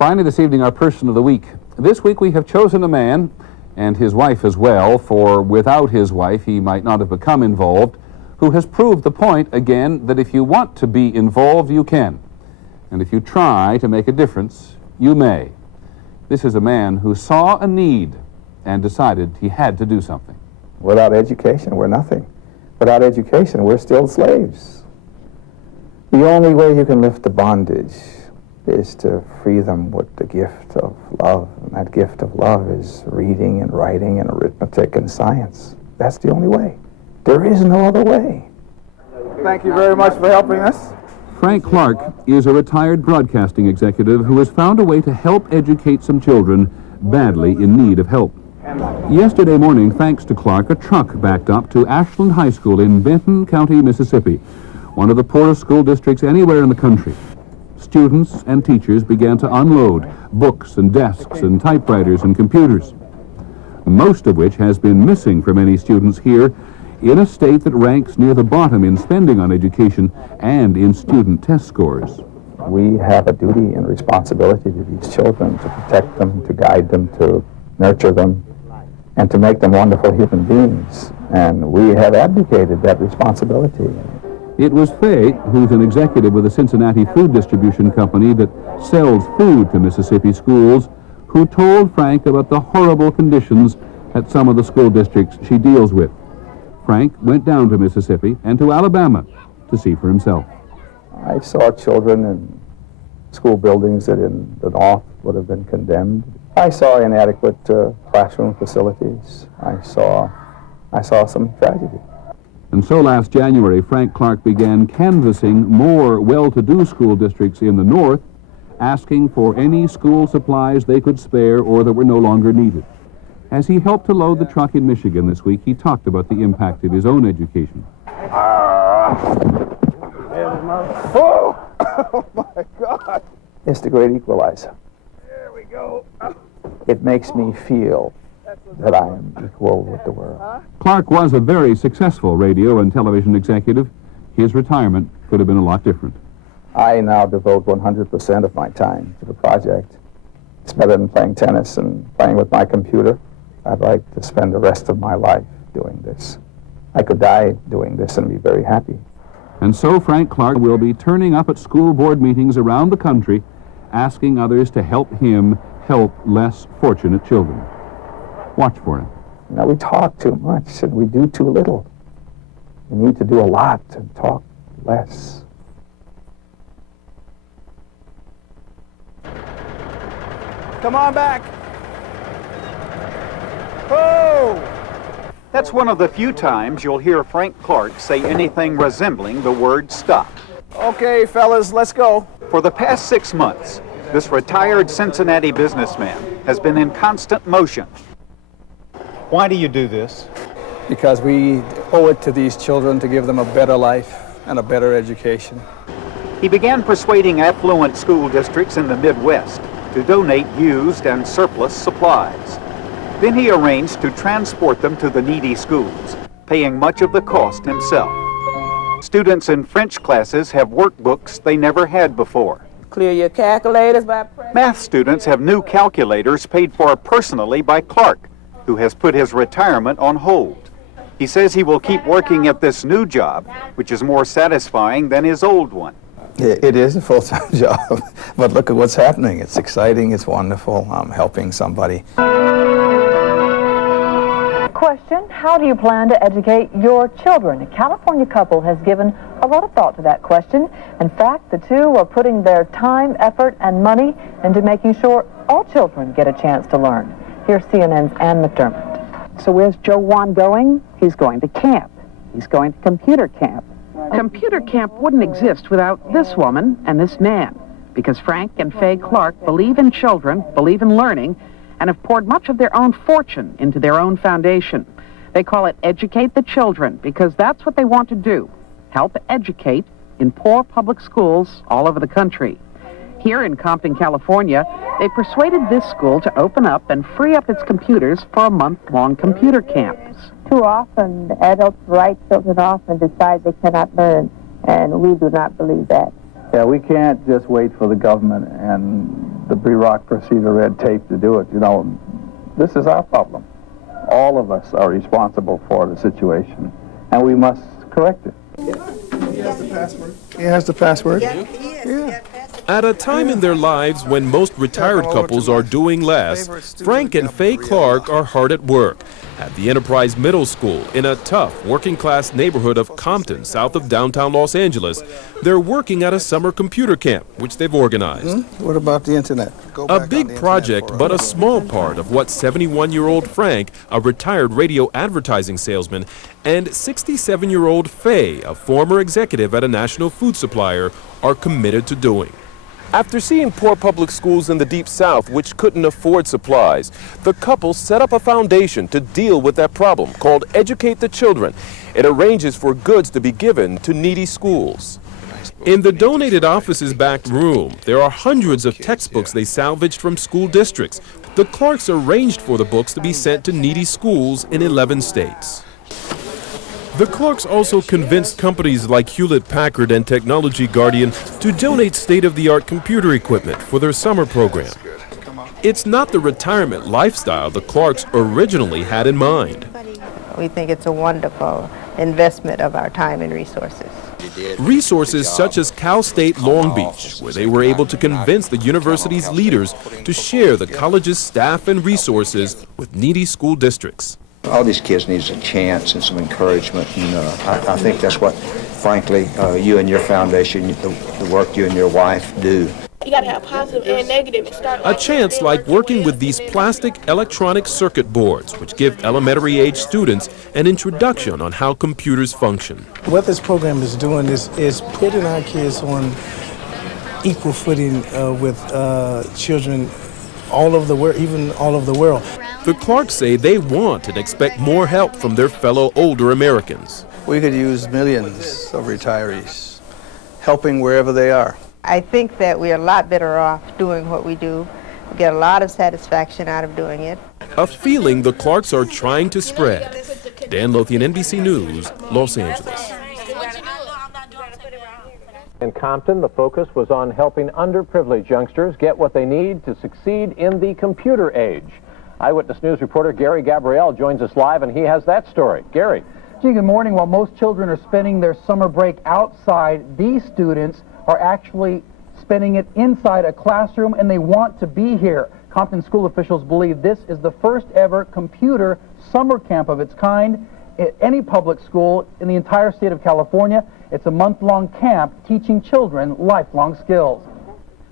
Finally, this evening, our Person of the Week. This week we have chosen a man, and his wife as well, for without his wife he might not have become involved, who has proved the point again that if you want to be involved, you can. And if you try to make a difference, you may. This is a man who saw a need and decided he had to do something. Without education, we're nothing. Without education, we're still slaves. The only way you can lift the bondage is to free them with the gift of love. And that gift of love is reading and writing and arithmetic and science. That's the only way. There is no other way. Thank you very much for helping us. Frank Clark is a retired broadcasting executive who has found a way to help educate some children badly in need of help. Yesterday morning, thanks to Clark, a truck backed up to Ashland High School in Benton County, Mississippi, one of the poorest school districts anywhere in the country. Students and teachers began to unload books and desks and typewriters and computers, most of which has been missing for many students here in a state that ranks near the bottom in spending on education and in student test scores. We have a duty and responsibility to these children, to protect them, to guide them, to nurture them, and to make them wonderful human beings. And we have abdicated that responsibility. It was Fay, who's an executive with the Cincinnati Food Distribution Company that sells food to Mississippi schools, who told Frank about the horrible conditions at some of the school districts she deals with. Frank went down to Mississippi and to Alabama to see for himself. I saw children in school buildings that in the North would have been condemned. I saw inadequate classroom facilities. I saw some tragedy. And so last January, Frank Clark began canvassing more well-to-do school districts in the North, asking for any school supplies they could spare or that were no longer needed. As he helped to load the truck in Michigan this week, he talked about the impact of his own education. Oh my God. It's the great equalizer. There we go. It makes me feel that I am equal with the world. Clark was a very successful radio and television executive. His retirement could have been a lot different. I now devote 100% of my time to the project. It's better than playing tennis and playing with my computer. I'd like to spend the rest of my life doing this. I could die doing this and be very happy. And so Frank Clark will be turning up at school board meetings around the country, asking others to help him help less fortunate children. Watch for him. You know, we talk too much and we do too little. We need to do a lot and talk less. Come on back. Oh! That's one of the few times you'll hear Frank Clark say anything resembling the word stop. Okay, fellas, let's go. For the past 6 months, this retired Cincinnati businessman has been in constant motion. Why do you do this? Because we owe it to these children to give them a better life and a better education. He began persuading affluent school districts in the Midwest to donate used and surplus supplies. Then he arranged to transport them to the needy schools, paying much of the cost himself. Students in French classes have workbooks they never had before. Clear your calculators by pressing. Math students have new calculators paid for personally by Clark, who has put his retirement on hold. He says he will keep working at this new job, which is more satisfying than his old one. It is a full-time job, but look at what's happening. It's exciting, it's wonderful. I'm helping somebody. Question, how do you plan to educate your children? A California couple has given a lot of thought to that question. In fact, the two are putting their time, effort, and money into making sure all children get a chance to learn. Here's CNN's Ann McDermott. So where's Joe Wan going? He's going to camp. He's going to computer camp. Computer camp wouldn't exist without this woman and this man, because Frank and Fay Clark believe in children, believe in learning, and have poured much of their own fortune into their own foundation. They call it Educate the Children, because that's what they want to do, help educate in poor public schools all over the country. Here in Compton, California, they persuaded this school to open up and free up its computers for a month-long computer camp. Too often, the adults write children off and decide they cannot learn, and we do not believe that. Yeah, we can't just wait for the government and the bureaucracy, the red tape to do it. You know, this is our problem. All of us are responsible for the situation, and we must correct it. He has the password. He has the password? Yeah. At a time in their lives when most retired couples are doing less, Frank and Faye Clark are hard at work at the Enterprise Middle School in a tough working-class neighborhood of Compton, south of downtown Los Angeles. They're working at a summer computer camp, which they've organized. What about the internet? A big project, but a small part of what 71-year-old Frank, a retired radio advertising salesman, and 67-year-old Faye, a former executive at a national food supplier, are committed to doing. After seeing poor public schools in the Deep South which couldn't afford supplies, the couple set up a foundation to deal with that problem called Educate the Children. It arranges for goods to be given to needy schools. In the donated office's back room, there are hundreds of textbooks they salvaged from school districts. The Clarks arranged for the books to be sent to needy schools in 11 states. The Clarks also convinced companies like Hewlett-Packard and Technology Guardian to donate state-of-the-art computer equipment for their summer program. It's not the retirement lifestyle the Clarks originally had in mind. We think it's a wonderful investment of our time and resources. Resources such as Cal State Long Beach, where they were able to convince the university's leaders to share the college's staff and resources with needy school districts. All these kids need a chance and some encouragement, and I think that's what, frankly, you and your foundation, the work you and your wife do. You gotta have positive and negative and start. A chance like working with these plastic electronic circuit boards, which give elementary-age students an introduction on how computers function. What this program is doing is putting our kids on equal footing with children all over the world, even all over the world. The Clarks say they want and expect more help from their fellow older Americans. We could use millions of retirees helping wherever they are. I think that we're a lot better off doing what we do. We get a lot of satisfaction out of doing it. A feeling the Clarks are trying to spread. Dan Lothian, NBC News, Los Angeles. In Compton, the focus was on helping underprivileged youngsters get what they need to succeed in the computer age. Eyewitness News reporter Gary Gabrielle joins us live, and he has that story. Gary. Gee, good morning. While most children are spending their summer break outside, these students are actually spending it inside a classroom, and they want to be here. Compton school officials believe this is the first ever computer summer camp of its kind at any public school in the entire state of California. It's a month-long camp teaching children lifelong skills.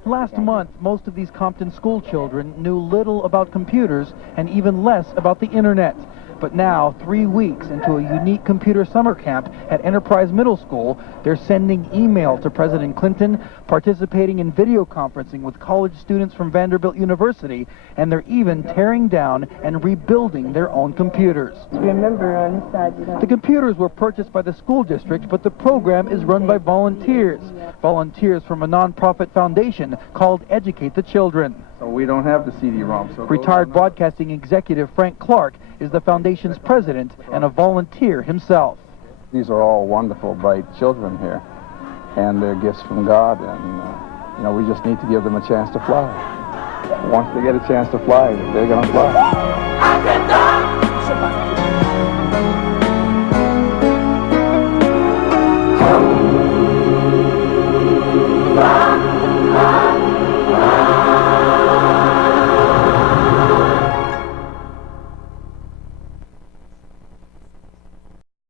Last month, most of these Compton school children knew little about computers and even less about the internet. But now, 3 weeks into a unique computer summer camp at Enterprise Middle School, they're sending email to President Clinton, participating in video conferencing with college students from Vanderbilt University, and they're even tearing down and rebuilding their own computers. Remember on the side, the computers were purchased by the school district, but the program is run by volunteers. Volunteers from a nonprofit foundation called Educate the Children. So we don't have the CD-ROM. So retired broadcasting executive Frank Clark is the foundation's president and a volunteer himself. These are all wonderful, bright children here, and they're gifts from God, and we just need to give them a chance to fly. Once they get a chance to fly, they're going to fly.